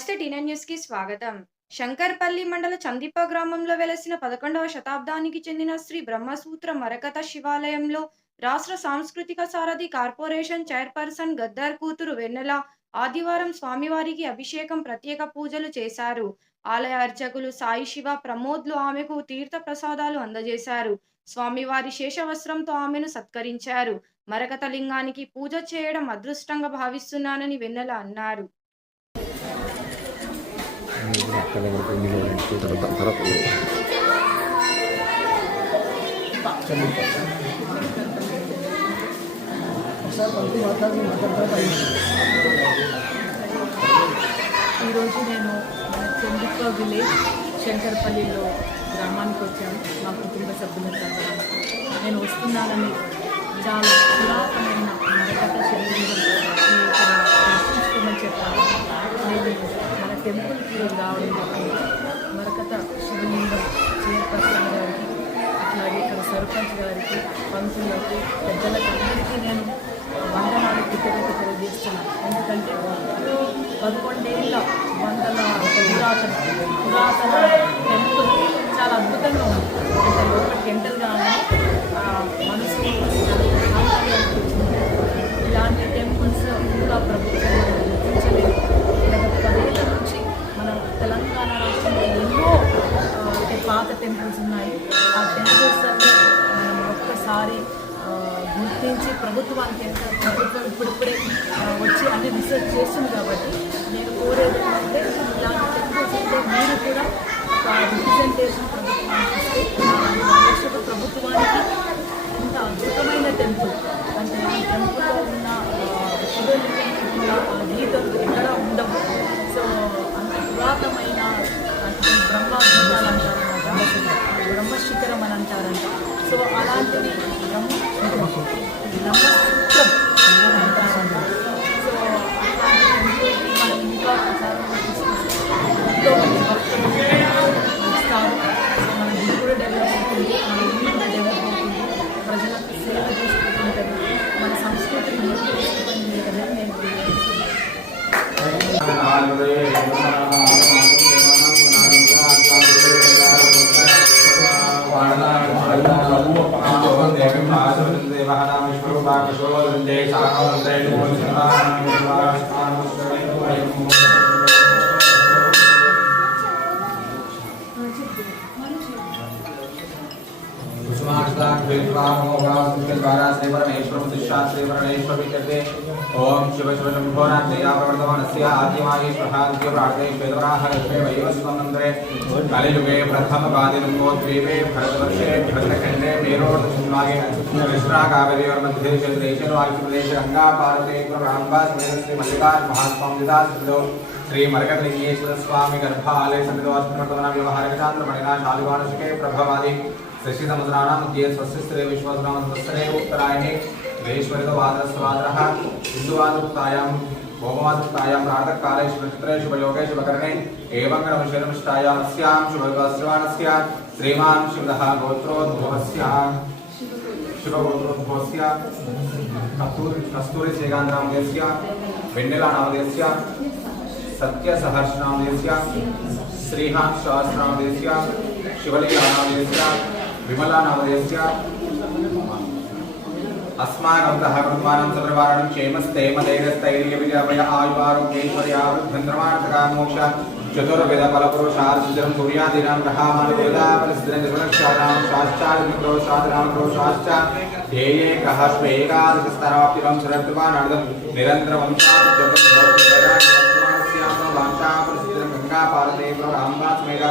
First టీనా న్యూస్కి స్వాగతం. శంకర్పల్లి మండల చందీప గ్రామంలో వెలసిన పదకొండవ శతాబ్దానికి చెందిన శ్రీ బ్రహ్మసూత్ర మరకత శివాలయంలో రాష్ట్ర సాంస్కృతిక సారథి కార్పొరేషన్ చైర్పర్సన్ గద్దర్ కూతురు వెన్నెల ఆదివారం స్వామివారికి అభిషేకం ప్రత్యేక పూజలు చేశారు. ఆలయ అర్చకులు సాయి శివ ప్రమోద్లు ఆమెకు తీర్థ ప్రసాదాలు అందజేశారు. స్వామివారి శేషవస్త్రంతో ఆమెను సత్కరించారు. మరకత లింగానికి పూజ చేయడం అదృష్టంగా భావిస్తున్నానని వెన్నెల అన్నారు. ఈరోజు నేను మన విలేజ్ శంకర్పల్లిలో గ్రామానికి వచ్చాను. మా కుటుంబ సభ్యులతో నేను వస్తున్నానని చాలా పురాతనమైన మరకత శరీరం ఇక్కడ చెప్పాను టెంపుల్కి రావడం మరకత శివలింగం చైర్పర్సన్ గారికి అట్లాగే ఇక్కడ సర్పంచ్ గారికి పంతులకు పెద్దలకు అందరికీ నేను వందనాలు కృతజ్ఞత తెలియజేస్తున్నాను. ఎందుకంటే పదకొండేళ్ళ వందల పురాతన పురాతన టెంపుల్ చాలా అద్భుతంగా ఉంది. అంటే లోపలికి ఎంటర్ కానీ మనసు ఇలాంటి టెంపుల్స్ కూడా ప్రభుత్వం గుర్తించలేదు. ప్రభుత్వానికి ఎంత ప్రభుత్వం ఇప్పుడిప్పుడే వచ్చి అన్ని రీసెర్చ్ చేస్తుంది కాబట్టి నేను కోరేది ఏంటంటే ఇలాంటి టెంపుల్స్ మీరు కూడా రిప్రజెంటేషన్ ప్రభుత్వానికి ప్రభుత్వానికి ఇంత అద్భుతమైన టెంపుల్ అంటే ఈ టెంపుల్లో ఉన్న గీతం ఎక్కడ ఉండవు సో అంత పురాతనమైన అంటే బ్రహ్మ బ్రహ్మశిఖరం అని అంటారంట సో అలాంటివి బ్రహ్మ బ్రహ్మసూత్రం అని Amen. श्रीवरणेश्वरं शिष्याश्रीवरणेश्वरिते ॐ शिवशिवशम्भोरात्रयाप्रवर्तमानस्य आदिमायेश्वराद्यप्रार्थे श्वेतवराहरे वैवस्वमन्त्रे कलियुगे प्रथमपादिलम्बोद्वीपे भरतवर्षे भरतखण्डे मेरोर्धसंभागे कृष्णाकावेरीवर्मध्ये क्षेत्रेशवायुप्रदेशे गङ्गापार्वते राम्बाश्रीमल्लिकार्महास्वामिदासो श्री मरकलिङ्गेश्वर स्वामी गर्भालय समितोस्मृतवनव्यवहारगजान्द्रमणिना शालिवानशुके प्रभवादि शशिसमुद्राणाम् उद्ये स्वस्यस्त्रे विश्वासुरामस्तरे उत्तरायणे वेश्वरितवादस्वादरः हिन्दुवादुक्तायां भोमवादुक्तायां प्रातःकाले शुभचित्रे शुभयोगे शुभकरणे एवं गणमशरणमिष्टायामस्यां शुभविवास्यमानस्य श्रीमान् शिवदः गोत्रोद्भवस्य शिवगोत्रोद्भवस्य कस्तूरि कस्तूरि सत्यसहर्षनामदेस्य విమలానవదయశ్చ అస్మానబ్దః బ్రహ్మానం సర్వవారణం క్షేమస్థైమధైర్యస్థైర్యవిజయ ఆయురారోగ్యైశ్వర్యాభిభ్యంద్రమార్థకా మోక్ష. చతుర్విధ ఫలపురుషార్థం కుర్యాదీనాం గ్రహామానువేదాపరిస్థితిరక్షానాం శాశ్చాదిక్రోషాదినాం క్రోషాశ్చ ఏ ఏకః స్వేకాదశస్తరాప్తివం శరద్వాన్ అర్థం నిరంతర వంశాభిజపం భవతి వేదాన్ని వర్తమానస్యాత్మ వాంఛాపరిస్థితిరం గంగాపారతే ప్రోరాంబాత్మేగా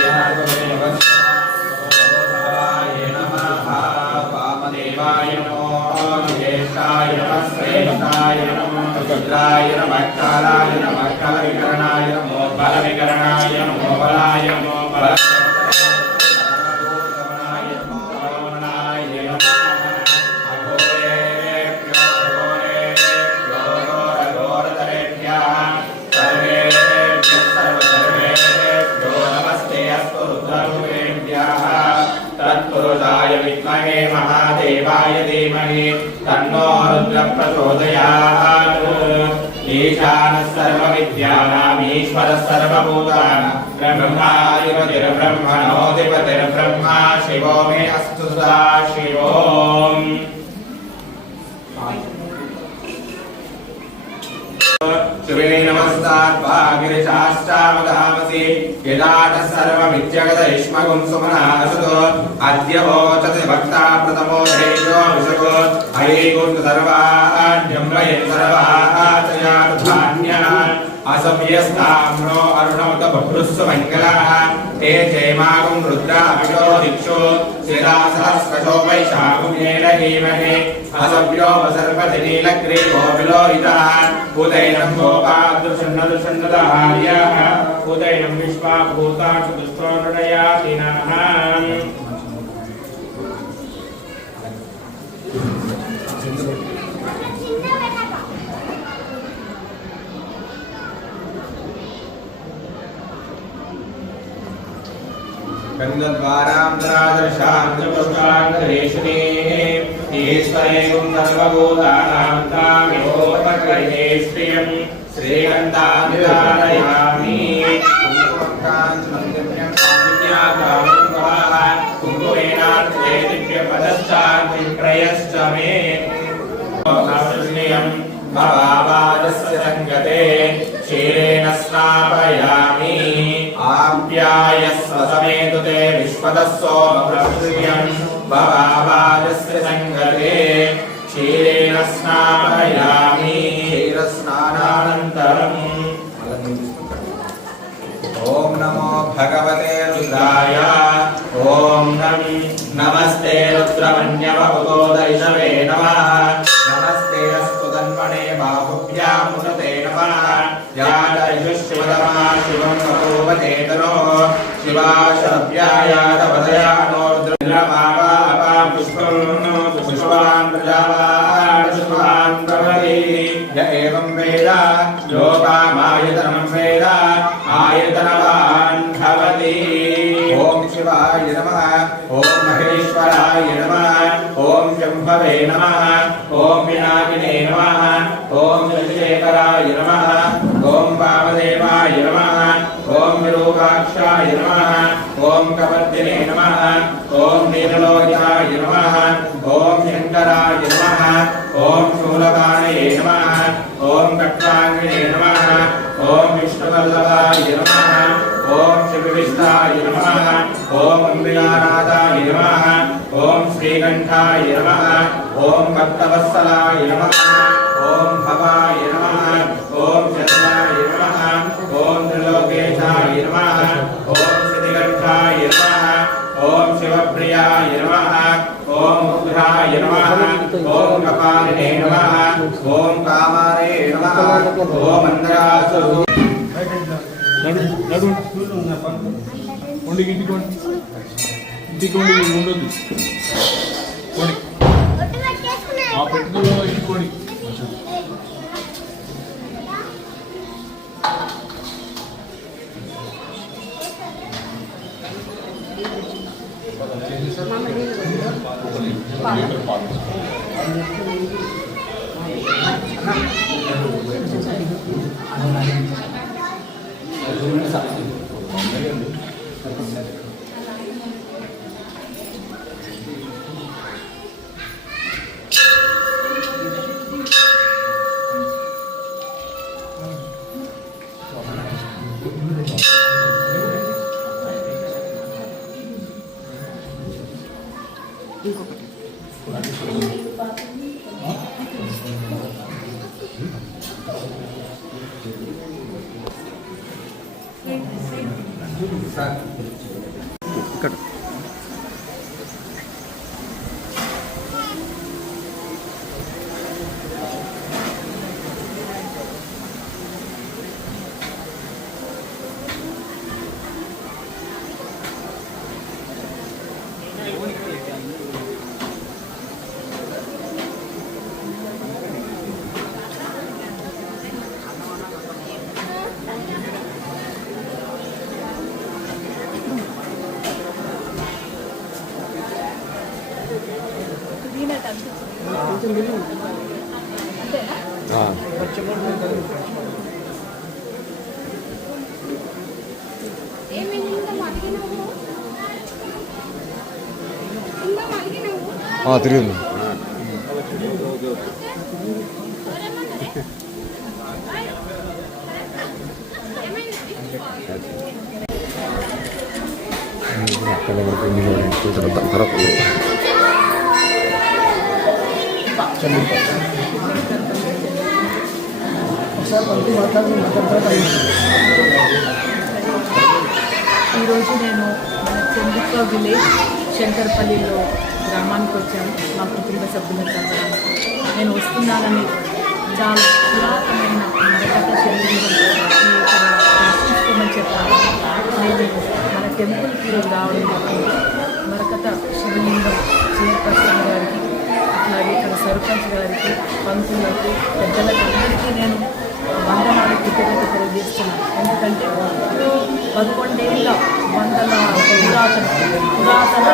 రుద్రాయ నమకాలాయ నమకాల వికరణాయ నమో బల వికరణాయ నమో బలాయ నమో బల तन्नो रुद्रप्रचोदयात् ईशानः सर्वविद्यानामीश्वरः सर्वभूतानां ब्रह्माधिपतिर्ब्रह्मणोऽधिपतिर्ब्रह्मा शिवो मे अस्तु सदा शिवोम् గిరిశాశ్చామదామసి యదాట సర్వమిత్యగతైష్మగుం సుమనాసుతో అద్య వోచతి భక్తా ప్రథమో ధైర్యో విశకో అయీగుంత సర్వాణ్యం వయం సర్వాచయాతు ధాన్యాన్ అసభ్యస్తామ్నో असभ्यस्ताम्रो अरुणवत भद्रुस्वमङ्गलाः ते जयमागं रुद्राभिषो दिक्षो श्रीदासहस्रशो वैशाखुण्येन धीमहि असभ्योपसर्पतिनीलग्रीवो विलोहितः उदैनं गोपादृशन्नदृशन्नदहार्याः उदैनं विश्वा भूताक्षु दुष्टो नृणयातिनः Thank you. गन्धद्वारान्तरादर्शान्तपुष्पान्तरेषणे ईश्वरेगुं सर्वभूतानां तामिहोपग्रहेष्ट्रियं श्रीगन्धानुदारयामि कुङ्कुमेनार्थे दिव्यपदश्चान्तिं प्रयश्च मे नवृष्णियं भवावादस्य सङ्गते क्षीरेण स्नापयामि आप्यायस्व समेतु ते विश्वतस्सोमप्रसृयम् भवावादस्य सङ्गते क्षीरेण स्नापयामि क्षीरस्नानानन्तरम् ॐ नमो भगवते रुद्राय ॐ नं नमस्ते रुद्रमन्यवतो दैशवे नमः शिवाशव्याया ॐ विरूपाक्षाय नमः ॐ कपर्दिने नमः ॐ नीललोहिताय नमः ॐ शङ्कराय नमः ॐ शूलपाणये नमः ॐ कट्वाङ्गिने नमः ॐ विष्णुवल्लभाय नमः ॐ शिवविष्टाय नमः ॐ अम्बिकानाथाय नमः ॐ श्रीकण्ठाय नमः ॐ भक्तवत्सलाय नमः ॐ भवाय ఇంటికోండి ఇంటికోండి. ఉండదు కొని ఆ పెట్టుకోండి ఇంటికి కొండి తిరిగింది అక్కడ వరకు తర్వాత ఇంటికి కొండి ఇక్కడ ఆ. ఈరోజు నేను మన చంద్రిక విలేజ్ శంకర్పల్లిలో గ్రామానికి వచ్చాను. మా కుటుంబ సభ్యులు కలవడానికి నేను వస్తున్నానని చాలా పురాతనమైన మరకథ శరీరం చెప్పాను నేను మన టెంపుల్కి ఈరోజు రావడం జరిగింది. మరకథ శివలింగం చైర్పర్సన్ గారికి అట్లాగే సర్పంచ్ గారికి పంతులకు పెద్దలకు అందరికీ నేను వందనాలు కృతజ్ఞత తెలియజేస్తున్నాను. ఎందుకంటే పదకొండేళ్ళ వందల పురాతన పురాతన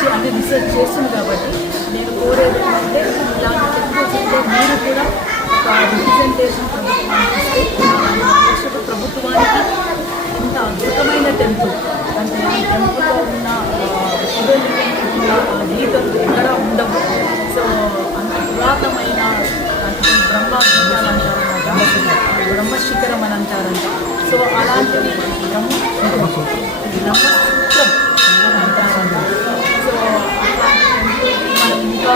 ఆ, వచ్చి రీసెర్చ్ చేస్తుంది కాబట్టి నేను కోరేది ఏంటంటే ఇలాంటి టెంపుల్స్ మీరు కూడా ఒక రిప్రజెంటేషన్ ప్రభుత్వానికి ఇస్తే ప్రభుత్వానికి ఇంత అద్భుతమైన టెంపుల్ అంటే ఈ టెంపుల్లో ఉన్న గీతలు ఎక్కడ ఉండవు సో అంత పురాతనమైన బ్రహ్మ విజ్ఞానం అంటారు అన్నమాట. బ్రహ్మశిఖరం అని అంటారంట సో అలాంటివి బ్రహ్మ బ్రహ్మసూత్రం